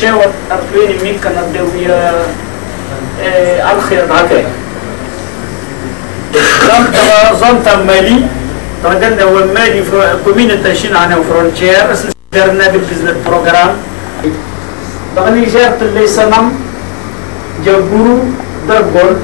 شيء أربعين ميكا نبدأ الخير هكذا. زمت مالي رجعنا والمالي في كوميونيتي شين عنا فرونتير درنا بالبزنس بروجرام. بغني جابت اللي صنم جابورو دربول.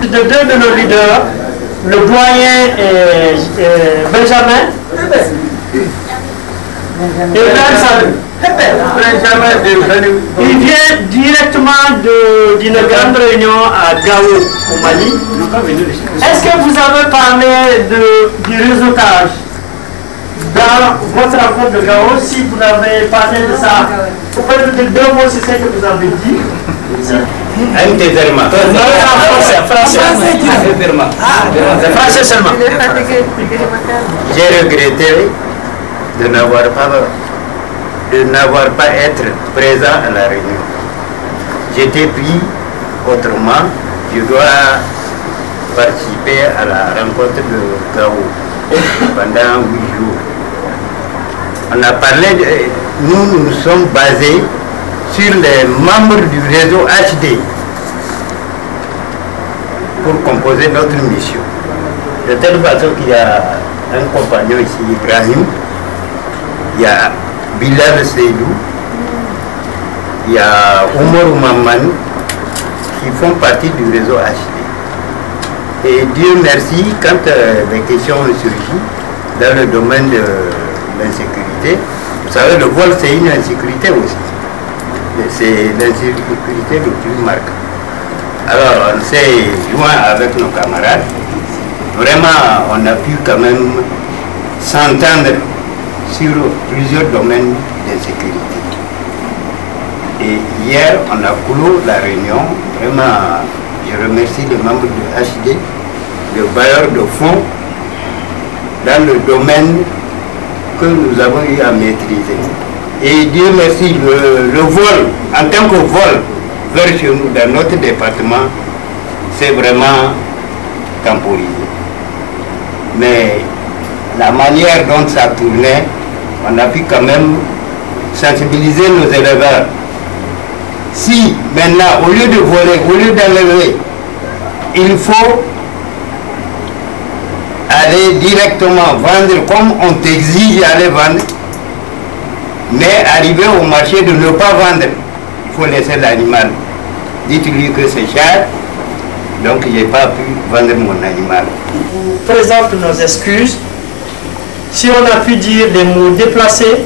De deux de nos leaders, le doyen Benjamin et il vient directement d'une grande réunion à Gao au Mali. Est-ce que vous avez parlé du réseautage dans votre rencontre de Gao? Si vous n'avez parlé de ça, vous pouvez nous dire deux mots sur ce que vous avez dit. Français seulement. J'ai regretté de n'avoir pas être présent à la réunion. J'étais pris autrement. Je dois participer à la rencontre de Gao pendant 8 jours. On a parlé, nous sommes basés sur les membres du réseau HD pour composer notre mission. De telle façon qu'il y a un compagnon ici, Ibrahim, il y a Bilal Seydou, il y a Omar Maman qui font partie du réseau HD. Et Dieu merci, quand les questions ont surgi dans le domaine de l'insécurité, vous savez, le vol c'est une insécurité aussi. C'est l'insécurité le plus marquant. Alors on s'est joint avec nos camarades. Vraiment, on a pu quand même s'entendre sur plusieurs domaines d'insécurité. Et hier, on a clos la réunion. Vraiment, je remercie les membres du HD, les bailleurs de fonds, dans le domaine que nous avons eu à maîtriser. Et Dieu merci, le vol, en tant que vol vers chez nous, dans notre département, c'est vraiment temporisé. Mais la manière dont ça tournait, on a pu quand même sensibiliser nos éleveurs. Si maintenant, au lieu de voler, au lieu d'enlever, il faut aller directement vendre comme on t'exige d'aller vendre, mais arriver au marché de ne pas vendre, il faut laisser l'animal. Dites-lui que c'est cher, donc je n'ai pas pu vendre mon animal. Je vous présente nos excuses. Si on a pu dire des mots déplacés,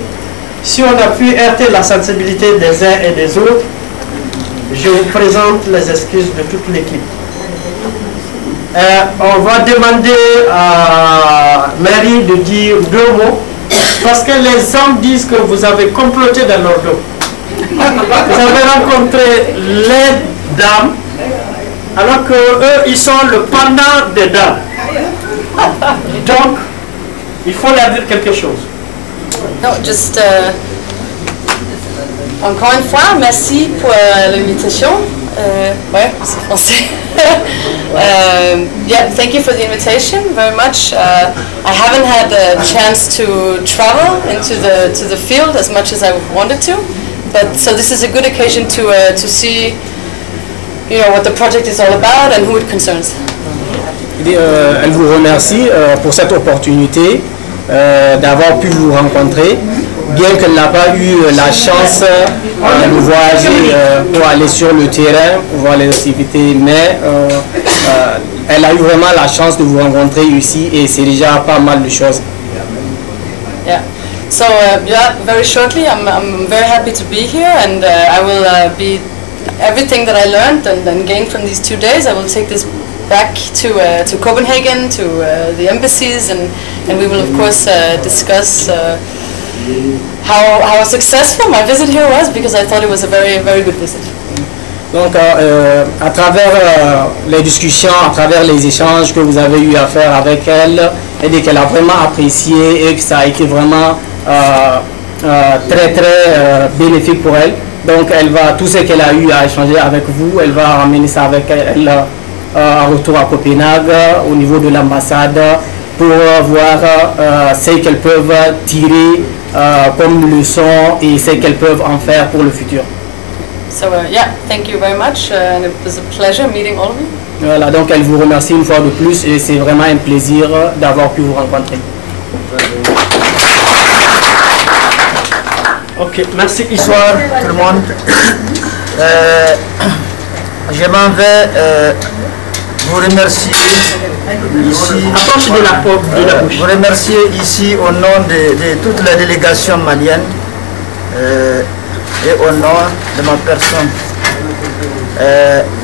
si on a pu heurter la sensibilité des uns et des autres, je vous présente les excuses de toute l'équipe. On va demander à Mary de dire deux mots, parce que les hommes disent que vous avez comploté dans leur dos. Vous avez rencontré les dames, alors que eux, ils sont le pendant des dames. Donc, il faut leur dire quelque chose. Non, juste encore une fois, merci pour l'invitation. Ouais, c'est français. Yeah, thank you for the invitation very much. I haven't had a chance to travel into the field as much as I wanted to, but so this is a good occasion to see, you know, what the project is all about and who it concerns. Elle vous remercie pour cette opportunité d'avoir pu vous rencontrer, bien qu'elle n'a pas eu la chance de voyager pour aller sur le terrain, pour voir les activités, mais elle a eu vraiment la chance de vous rencontrer ici et c'est déjà pas mal de choses. Yeah. So yeah, very shortly, I'm very happy to be here, and I will be everything that I learned and gained from these 2 days. I will take this back to Copenhagen, to the embassies, and we will of course discuss how successful my visit here was, because I thought it was a very good visit. Donc, à travers les discussions, à travers les échanges que vous avez eu à faire avec elle, et qu'elle a vraiment apprécié et que ça a été vraiment très bénéfique pour elle, Donc elle va, tout ce qu'elle a eu à échanger avec vous, elle va ramener ça avec elle en retour à Copenhague, au niveau de l'ambassade, pour voir ce qu'elles peuvent tirer comme leçon et ce qu'elles peuvent en faire pour le futur. So yeah, thank you very much, and it was a pleasure meeting all of you. Voilà, donc elle vous remercie une fois de plus et c'est vraiment un plaisir d'avoir pu vous rencontrer. Ok, merci. Bonsoir tout le monde. Je m'en vais vous remercier ici. Approche de la porte de la bouche. Vous remercier ici au nom de toute la délégation malienne et au nom de ma personne.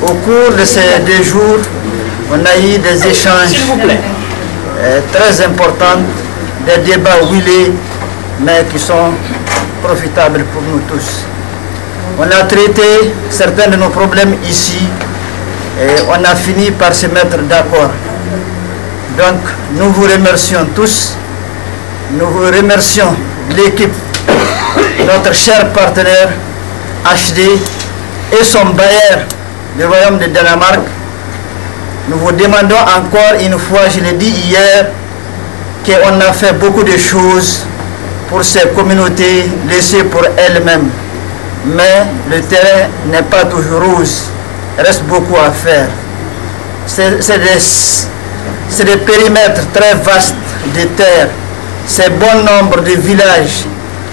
Au cours de ces 2 jours, on a eu des échanges très importants, des débats huilés, mais qui sont profitables pour nous tous. On a traité certains de nos problèmes ici et on a fini par se mettre d'accord. Donc nous vous remercions tous, nous vous remercions l'équipe, notre cher partenaire HD et son bailleur, le Royaume de Danemark. Nous vous demandons encore une fois, je l'ai dit hier, qu'on a fait beaucoup de choses pour ces communautés laissées pour elles-mêmes. Mais le terrain n'est pas toujours rose, il reste beaucoup à faire. C'est des périmètres très vastes de terre, c'est bon nombre de villages,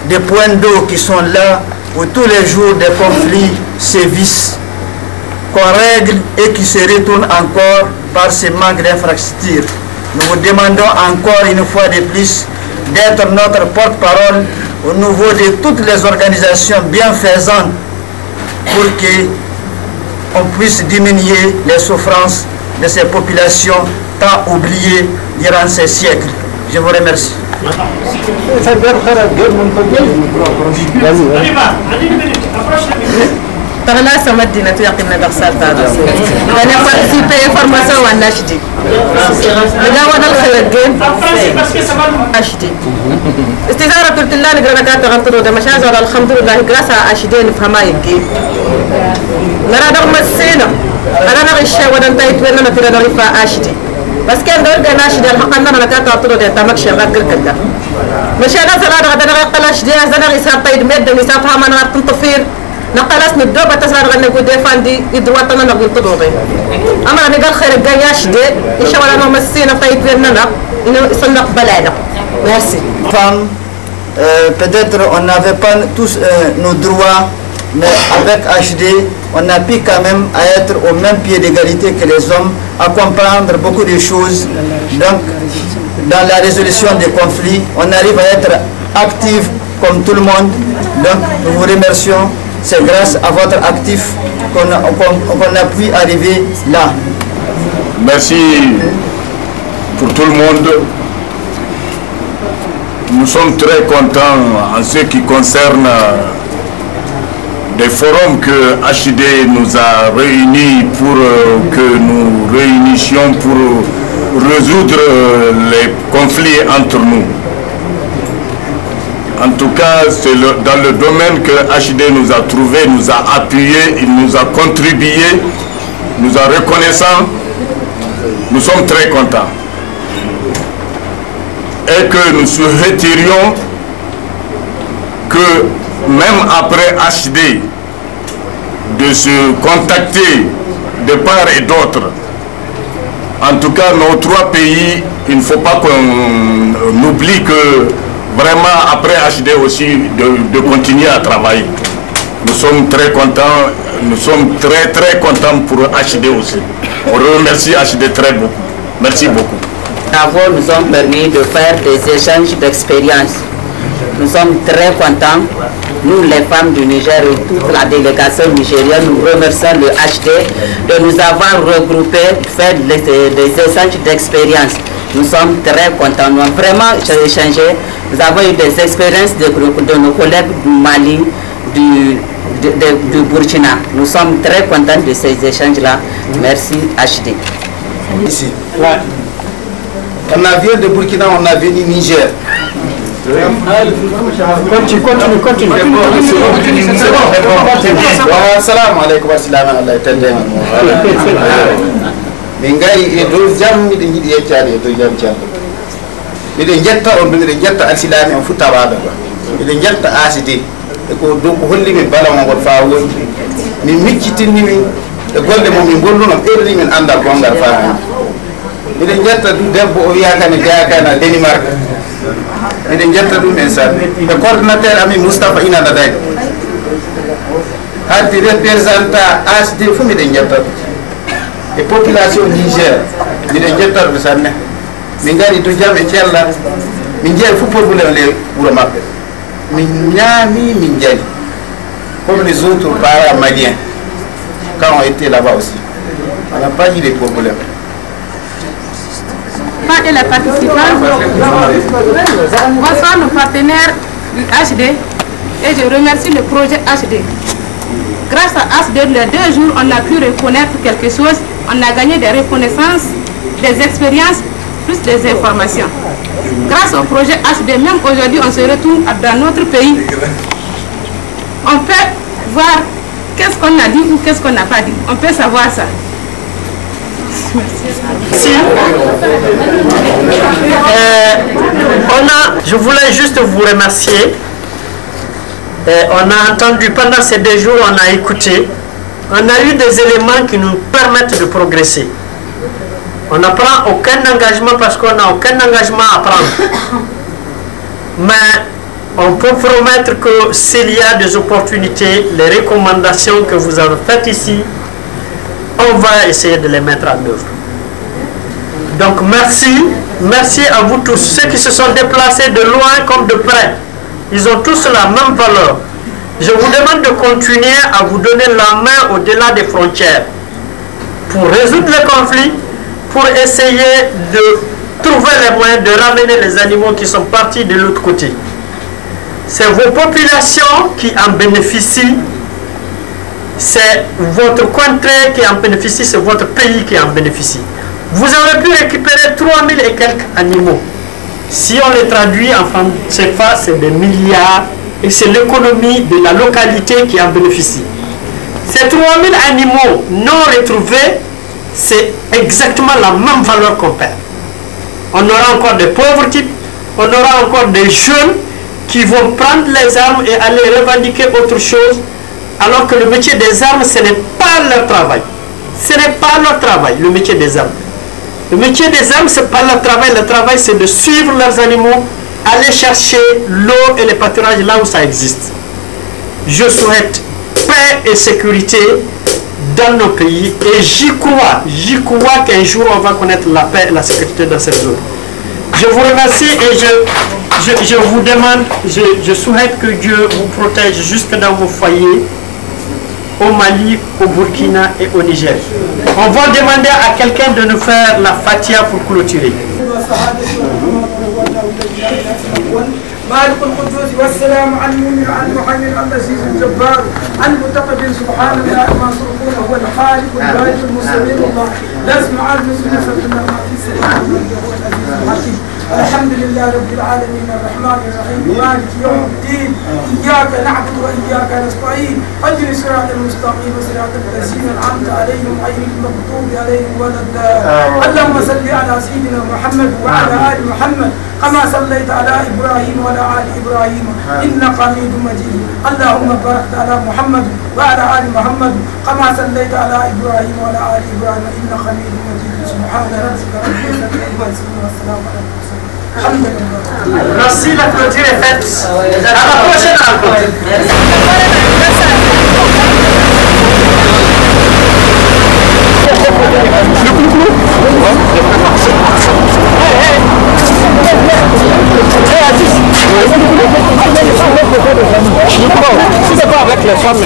des points d'eau qui sont là où tous les jours des conflits sévissent, qu'on règle et qui se retournent encore par ce manque d'infrastructures. Nous vous demandons encore une fois de plus d'être notre porte-parole au niveau de toutes les organisations bienfaisantes pour qu'on puisse diminuer les souffrances de ces populations tant oubliées durant ces siècles. Je vous remercie. Par là, ça m'a dit que tu as participé à la formation en HD. بس كان دور جناش ده الحقنا أنا كنت أطلع ده تمك شغال كل كده مش أنا زرار غدا نقلاش ده زنا يسار طيب مد مسافة ما أنا تنطفير نقلاش ندوب تسرار غنا نقول ده فاندي يدواتنا نقول تدوبي أما أنا قال خير الجناش ده إن شاء الله أنا مسينا طيب لنا إنه يصنق بلانا merci. Peut-être on n'avait pas tous nos droits, mais avec HD, on a pu quand même être au même pied d'égalité que les hommes, à comprendre beaucoup de choses. Donc, dans la résolution des conflits, on arrive à être actif comme tout le monde. Donc, nous vous remercions. C'est grâce à votre actif qu'on a pu arriver là. Merci pour tout le monde. Nous sommes très contents en ce qui concerne des forums que HD nous a réunis pour que nous réunissions pour résoudre les conflits entre nous. En tout cas, c'est dans le domaine que HD nous a trouvé, nous a appuyé, il nous a contribué, nous a reconnaissants. Nous sommes très contents. Et que nous souhaiterions que même après HD, de se contacter de part et d'autre. En tout cas, nos 3 pays, il ne faut pas qu'on oublie que vraiment après HD aussi, de continuer à travailler. Nous sommes très contents, nous sommes très contents pour HD aussi. On remercie HD très beaucoup. Merci beaucoup. Nous sommes permis de faire des échanges d'expériences. Nous sommes très contents, nous les femmes du Niger et toute la délégation nigérienne, nous remercions le HD de nous avoir regroupés, fait des échanges d'expériences. Nous sommes très contents, nous avons vraiment échangé, nous avons eu des expériences de nos collègues du Mali, du Burkina. Nous sommes très contents de ces échanges-là. Merci HD. Ici. On a venu de Burkina, on a venu Niger. Continue. Assalamu alaikum warahmatullahi wabarakatuh. Min gari e dow jam miɗen jiiɗi yeccade e dow jam ceerno miɗen jetta on ɗum miɗen jetta alsilami on futta waɗa ɗo miɗen jetta ACD e ko dow ko holli min bala ngol fa woni min miccitinni min e golle mo min golluno ɓeydani min andal gongal fa miɗen jetta ɗum debbo o wiyakane jeyakane Danimark miɗen jetta ɗum en sanne e coordinateur amin Moustapha Inana Dayde haddi représentant ACD fof miɗen jetta ɗum e population Niger miɗen jetta ɗum sanne min gari to jam e cella min jeeyi fof probléme le wuro maɓɓe min ñaami min jani comme les autres parents maliens quand on était là-bas aussi on n'a pas eu de problème. Et la participants, bonsoir nos partenaires du HD et je remercie le projet HD. Grâce à HD, les 2 jours, on a pu reconnaître quelque chose, on a gagné des reconnaissances, des expériences, plus des informations. Grâce au projet HD, même aujourd'hui, on se retrouve dans notre pays. On peut voir qu'est-ce qu'on a dit ou qu'est-ce qu'on n'a pas dit. On peut savoir ça. Si. Je voulais juste vous remercier. On a entendu pendant ces 2 jours, on a écouté. On a eu des éléments qui nous permettent de progresser. On n'a pris aucun engagement parce qu'on n'a aucun engagement à prendre. Mais on peut promettre que s'il y a des opportunités, les recommandations que vous avez faites ici, on va essayer de les mettre en œuvre. Donc merci à vous tous, ceux qui se sont déplacés de loin comme de près. Ils ont tous la même valeur. Je vous demande de continuer à vous donner la main au-delà des frontières pour résoudre les conflits, pour essayer de trouver les moyens de ramener les animaux qui sont partis de l'autre côté. C'est vos populations qui en bénéficient. C'est votre contrée qui en bénéficie, c'est votre pays qui en bénéficie. Vous avez pu récupérer 3000 et quelques animaux. Si on les traduit en francs CFA, c'est des milliards et c'est l'économie de la localité qui en bénéficie. Ces 3000 animaux non retrouvés, c'est exactement la même valeur qu'on perd. On aura encore des pauvres types, on aura encore des jeunes qui vont prendre les armes et aller revendiquer autre chose. Alors que le métier des armes, ce n'est pas leur travail. Ce n'est pas leur travail, le métier des armes. Le métier des armes, ce n'est pas leur travail. Le travail, c'est de suivre leurs animaux, aller chercher l'eau et les pâturages là où ça existe. Je souhaite paix et sécurité dans nos pays et j'y crois qu'un jour on va connaître la paix et la sécurité dans cette zone. Je vous remercie et je vous demande, je souhaite que Dieu vous protège jusque dans vos foyers, au Mali, au Burkina et au Niger. On va demander à quelqu'un de nous faire la Fatiha pour clôturer. مالك القدوس والسلام عن المؤمن عن المحمد عن العزيز الجبار عن المتقدم سبحان الله ما صرفون هو الخالق البارئ المستمر الله لا اسمع المسلم فبما ما في السماء هو العزيز الحكيم الحمد لله رب العالمين الرحمن الرحيم مالك يوم الدين اياك نعبد واياك نستعين اهدنا الصراط المستقيم صراط الذين انعمت عليهم غير المغضوب عليهم ولا الضالين اللهم صل على سيدنا محمد وعلى ال محمد كما صليت على ابراهيم وعلى ال ابراهيم انك حميد مجيد اللهم بارك على محمد وعلى ال محمد كما صليت على ابراهيم وعلى ال ابراهيم انك حميد مجيد سبحان ربك رب العزه عما يصفون والسلام على المرسلين. Merci, la clôture est faite. À la prochaine rencontre. Si c'est pas avec les femmes.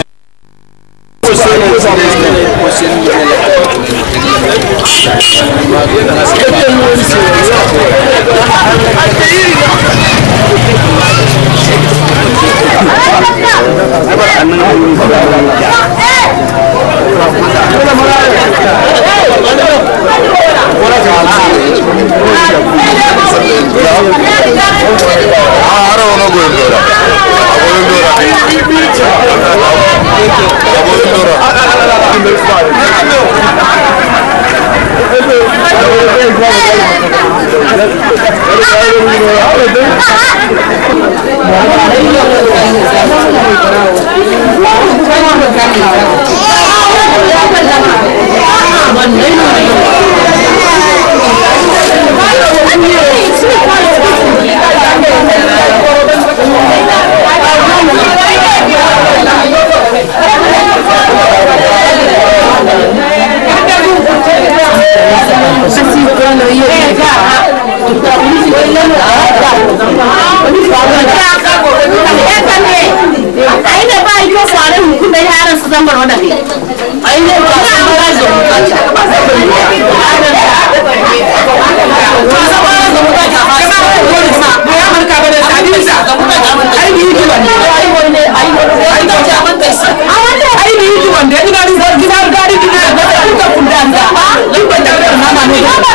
Ah, zama wanda ne ai ne ba san ba zo ka ta ba san ba ya marka ba da sabinsa ai ni yi wanda ai wanda ai da ta man kai sa ai ni yi wanda ina ni gidan gari gidan da ka kunda da ba ba ta da mama ne